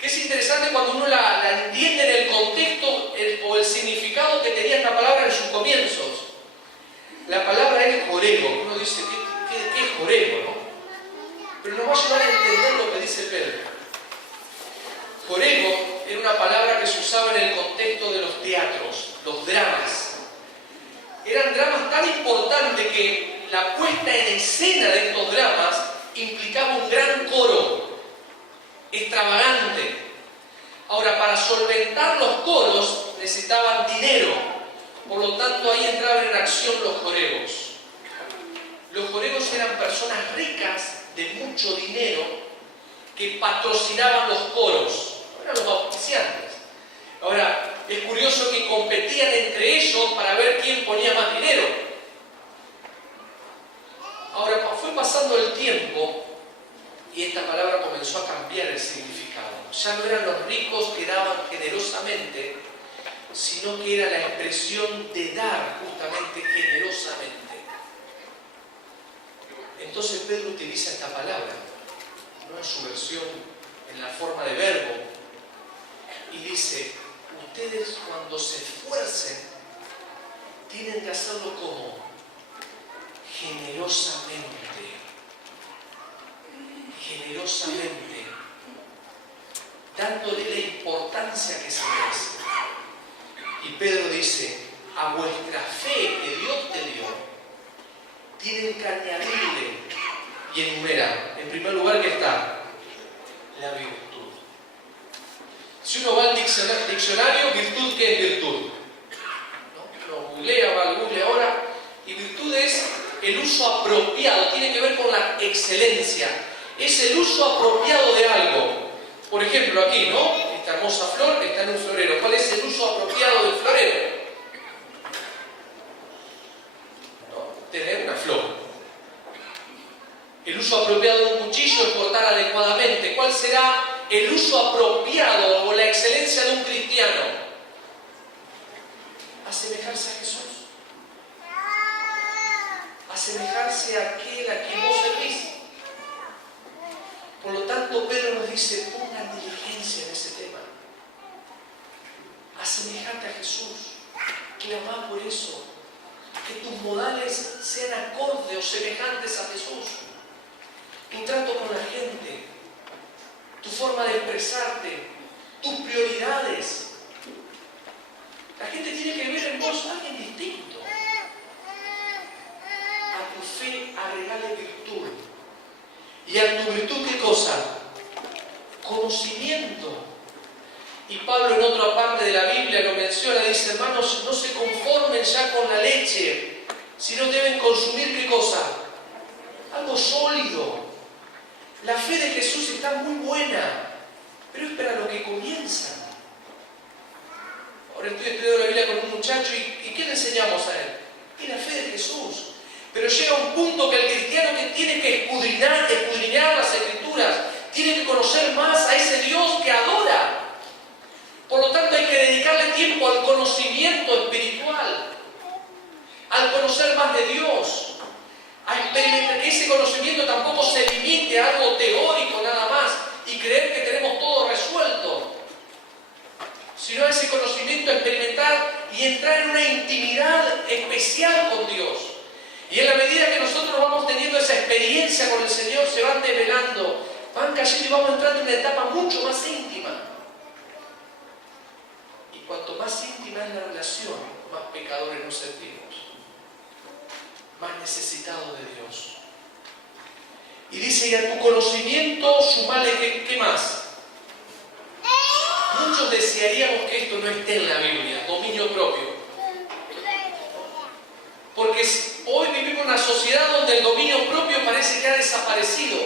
que es interesante cuando uno la entiende en el contexto o el significado que tenía esta palabra en sus comienzos. La palabra es jorego. Uno dice, ¿qué es jorego, no? Pero nos va a ayudar a entender lo que dice Pedro. Jorego era una palabra que se usaba en el contexto de los teatros, los dramas. Eran dramas tan importantes que la puesta en escena de estos dramas implicaba un gran coro, extravagante. Ahora, para solventar los coros necesitaban dinero, por lo tanto ahí entraban en acción los joregos. Los joregos eran personas ricas de mucho dinero que patrocinaban los coros, eran los auspiciantes. Ahora, es curioso que competían entre ellos para ver quién ponía más dinero. Ahora, fue pasando el tiempo y esta palabra comenzó a cambiar el significado. Ya no eran los ricos que daban generosamente, sino que era la expresión de dar justamente generosamente. Entonces Pedro utiliza esta palabra, no en su versión, en la forma de verbo, y dice, ustedes cuando se esfuercen, tienen que hacerlo como generosamente. Generosamente, dándole la importancia que se merece. Y Pedro dice, a vuestra fe que Dios te dio, tienen que añadirle, y enumera, en primer lugar, ¿qué está? La virtud. Si uno va al diccionario, virtud, ¿qué es virtud? ¿No? Uno googlea, va al Google ahora, y virtud es el uso apropiado, tiene que ver con la excelencia. Es el uso apropiado de algo. Por ejemplo, aquí, ¿no? Esta hermosa flor que está en un florero. ¿Cuál es el uso apropiado del florero? ¿No? Tener una flor. El uso apropiado de un cuchillo es cortar adecuadamente. ¿Cuál será el uso apropiado o la excelencia de un cristiano? Asemejarse a Jesús. Asemejarse a aquel a quien vos servís. Por lo tanto, Pedro nos dice, pongan diligencia en ese tema. Asemejate a Jesús. Clamá por eso. Que tus modales sean acordes o semejantes a Jesús. Tu trato con la gente, tu forma de expresarte, tus prioridades. La gente tiene que ver en vos a alguien distinto. A tu fe agregale virtud. ¿Y a tu virtud qué cosa? Conocimiento. Y Pablo en otra parte de la Biblia lo menciona, dice, hermanos, no se conformen ya con la leche, sino deben consumir ¿qué cosa? Algo sólido. La fe de Jesús está muy buena, pero es para lo que comienzan. Ahora estoy estudiando la Biblia con un muchacho y ¿qué le enseñamos a él? Es la fe de Jesús. Pero llega un punto que el cristiano que tiene que escudriñar las Escrituras, tiene que conocer más a ese Dios que adora. Por lo tanto hay que dedicarle tiempo al conocimiento espiritual, al conocer más de Dios, a experimentar que ese conocimiento tampoco se limite a algo teórico nada más y creer que tenemos todo resuelto, sino a ese conocimiento experimentar y entrar en una intimidad especial con Dios. Y en la medida que nosotros vamos teniendo esa experiencia con el Señor, se van desvelando, van cayendo y vamos entrando en una etapa mucho más íntima. Y cuanto más íntima es la relación, más pecadores nos sentimos, más necesitados de Dios. Y dice, y a tu conocimiento sumale, ¿qué más? Muchos desearíamos que esto no esté en la Biblia, dominio propio. Porque hoy vivimos en una sociedad donde el dominio propio parece que ha desaparecido.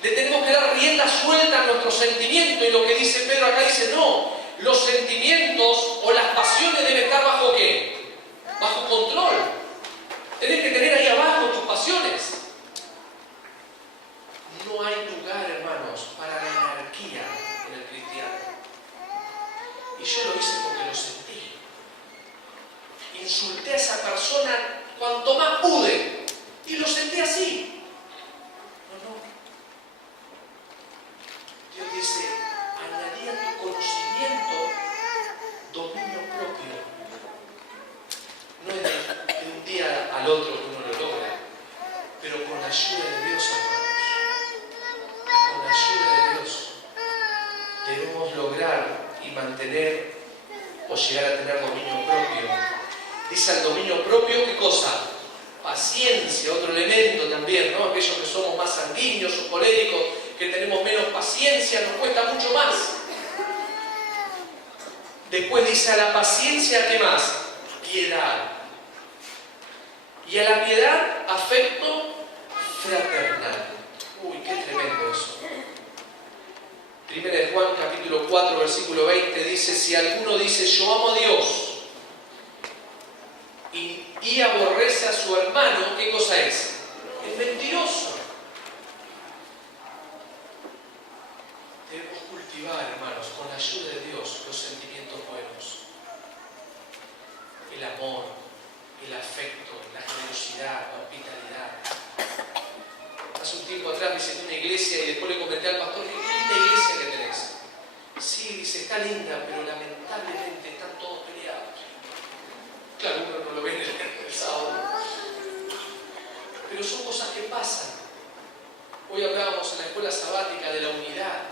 Le tenemos que dar rienda suelta a nuestros sentimientos y lo que dice Pedro acá dice, no, los sentimientos o las pasiones deben estar bajo ¿qué? Bajo control. Tenés que tener ahí abajo tus pasiones. No hay lugar insulté a esa persona cuanto más pude y lo sentí así. No. Dios dice, añadí a tu conocimiento dominio propio. No es de un día al otro que uno lo logra, pero con la ayuda de Dios, hermanos. Con la ayuda de Dios debemos lograr y mantener o llegar a tener dominio propio. Dice el dominio propio, ¿qué cosa? Paciencia, otro elemento también, ¿no? Aquellos que somos más sanguíneos o coléricos, que tenemos menos paciencia, nos cuesta mucho más. Después dice a la paciencia, ¿qué más? Piedad. Y a la piedad, afecto fraternal. Uy, qué tremendo eso. Primera de Juan, capítulo 4, versículo 20, dice, si alguno dice, yo amo a Dios, y aborrece a su hermano, ¿qué cosa es? Es mentiroso. Debemos cultivar, hermanos, con la ayuda de Dios, los sentimientos buenos. El amor, el afecto, la generosidad, la hospitalidad. Hace un tiempo atrás visité una iglesia y después le comenté al pastor, qué linda iglesia que tenés. Sí, dice, está linda, pero lamentablemente están todos peleados. Claro, uno no lo ve en el sábado. Pero son cosas que pasan. Hoy hablábamos en la escuela sabática de la unidad.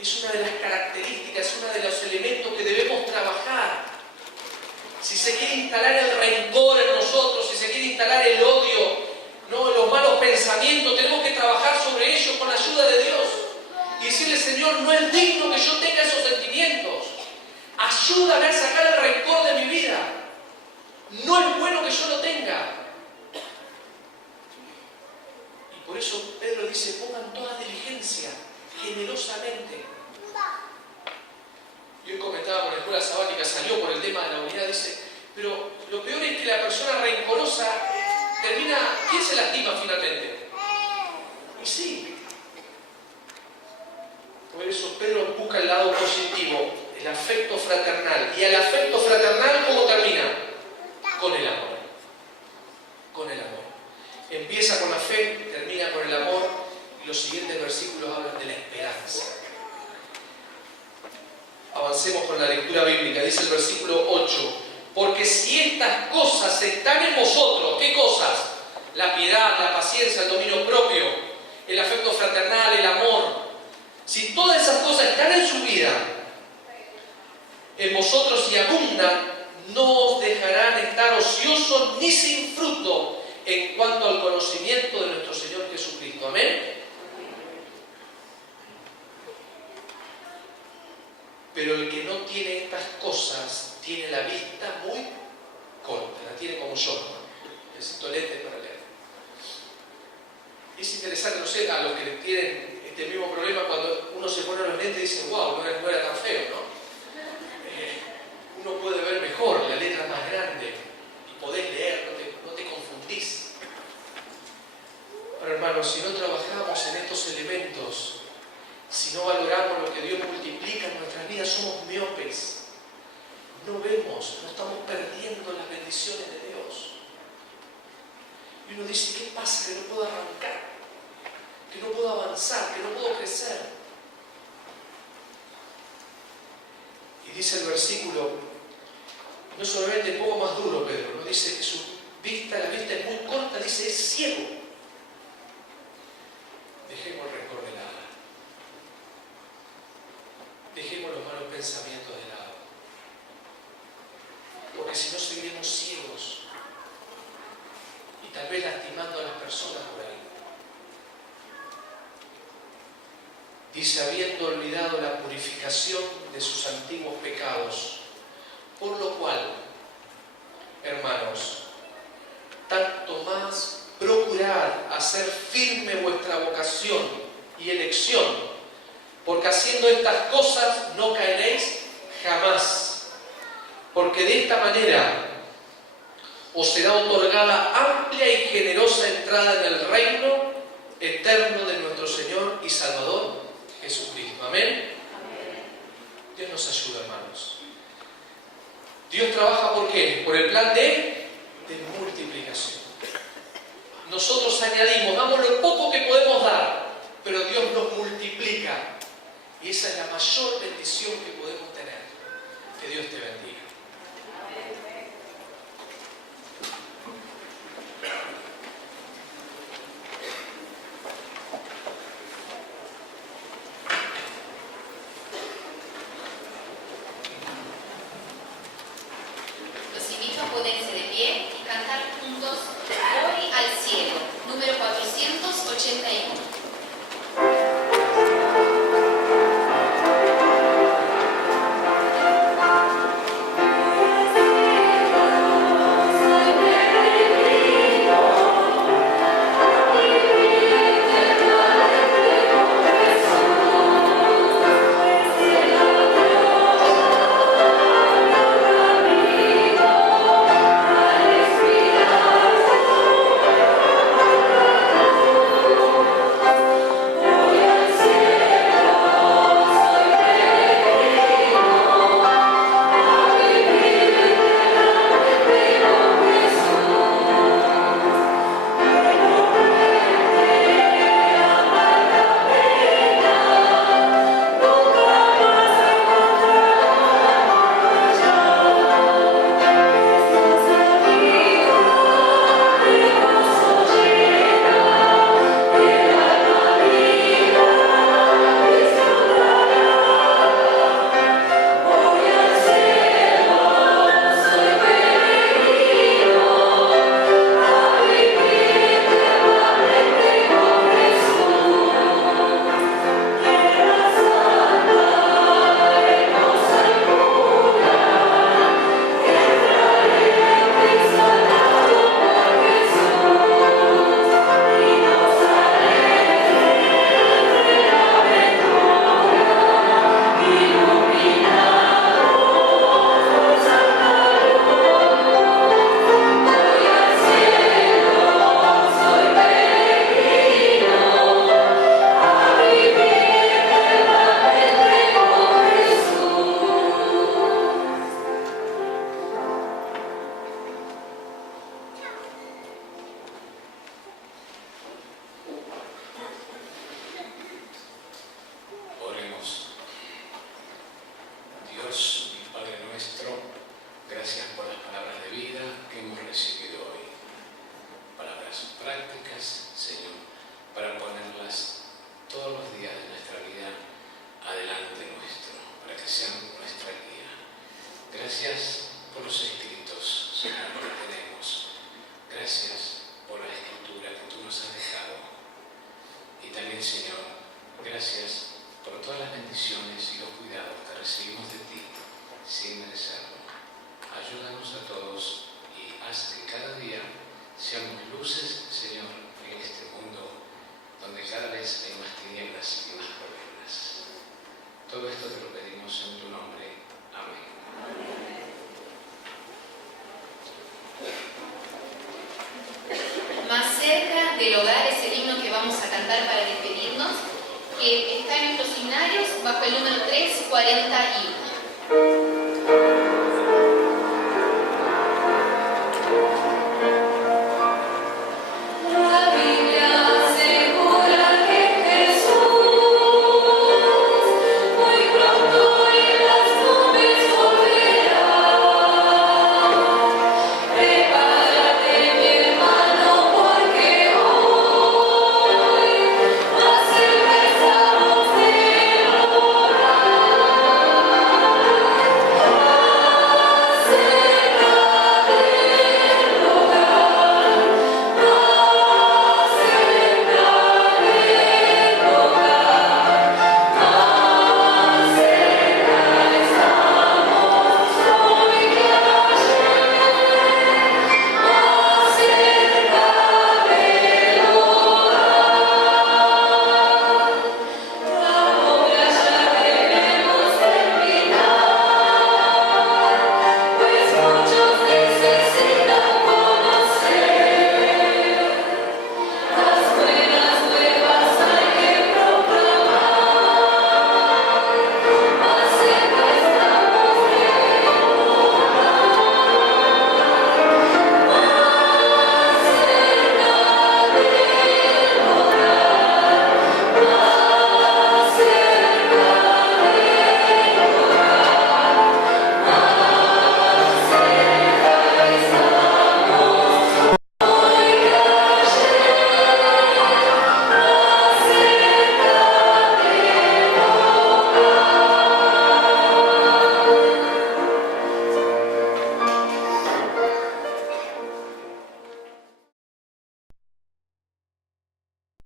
Es una de las características, es uno de los elementos que debemos trabajar. Si se quiere instalar el rencor en nosotros, si se quiere instalar el odio, ¿no? Los malos pensamientos, tenemos que trabajar sobre ellos con la ayuda de Dios. Y decirle, Señor, no es digno que yo tenga esos sentimientos. Ayúdame a sacar el rencor de mi vida. No es bueno que yo lo tenga. Y por eso Pedro dice, pongan toda diligencia, generosamente. Y hoy comentaba con la escuela sabática, salió por el tema de la unidad, dice, pero lo peor es que la persona rencorosa termina, ¿quién se lastima finalmente? Y sí. Por eso Pedro busca el lado positivo, el afecto fraternal. Y el afecto fraternal, ¿cómo termina? Con el amor. Con el amor. Empieza con la fe, termina con el amor, y los siguientes versículos hablan de la esperanza. Avancemos con la lectura bíblica. Dice el versículo 8, porque si estas cosas están en vosotros, ¿qué cosas? La piedad, la paciencia, el dominio propio, el afecto fraternal, el amor. Si todas esas cosas están en su vida, en vosotros y abundan, no os dejarán estar ociosos ni sin fruto en cuanto al conocimiento de nuestro Señor Jesucristo. Amén. Pero el que no tiene estas cosas tiene la vista muy corta, la tiene como yo. Necesito lentes para leer. Es interesante, no sé, a los que tienen este mismo problema, cuando uno se pone los lentes y dice, wow, no era tan feo, ¿no? Uno puede ver mejor, la letra más grande, y podés leer, no te confundís. Pero hermanos, si no trabajamos en estos elementos, si no valoramos lo que Dios multiplica en nuestras vidas, somos miopes. No vemos, no estamos perdiendo las bendiciones de Dios. Y uno dice, ¿qué pasa? Que no puedo arrancar, que no puedo avanzar, que no puedo crecer. Y dice el versículo, no solamente un poco más duro, Pedro, ¿no? Dice que su vista, la vista es muy corta, dice, es ciego. Dejemos el rencor de lado. Dejemos los malos pensamientos de lado. Porque si no seguiremos ciegos y tal vez lastimando a las personas por ahí. Dice, habiendo olvidado la purificación de sus antiguos pecados, por lo cual, hermanos, tanto más procurad hacer firme vuestra vocación y elección, porque haciendo estas cosas no caeréis jamás, porque de esta manera os será otorgada amplia y generosa entrada en el reino eterno de nuestro Señor y Salvador Jesucristo. Amén. Dios nos ayuda, hermanos. Dios trabaja ¿por qué? Por el plan de multiplicación. Nosotros añadimos, damos lo poco que podemos dar, pero Dios nos multiplica. Y esa es la mayor bendición que podemos tener. Que Dios te bendiga. Los invito a ponerse de pie y cantar juntos Voy al cielo, número 481. Más cerca del hogar es el himno que vamos a cantar para despedirnos, que está en nuestros himnarios bajo el número 341.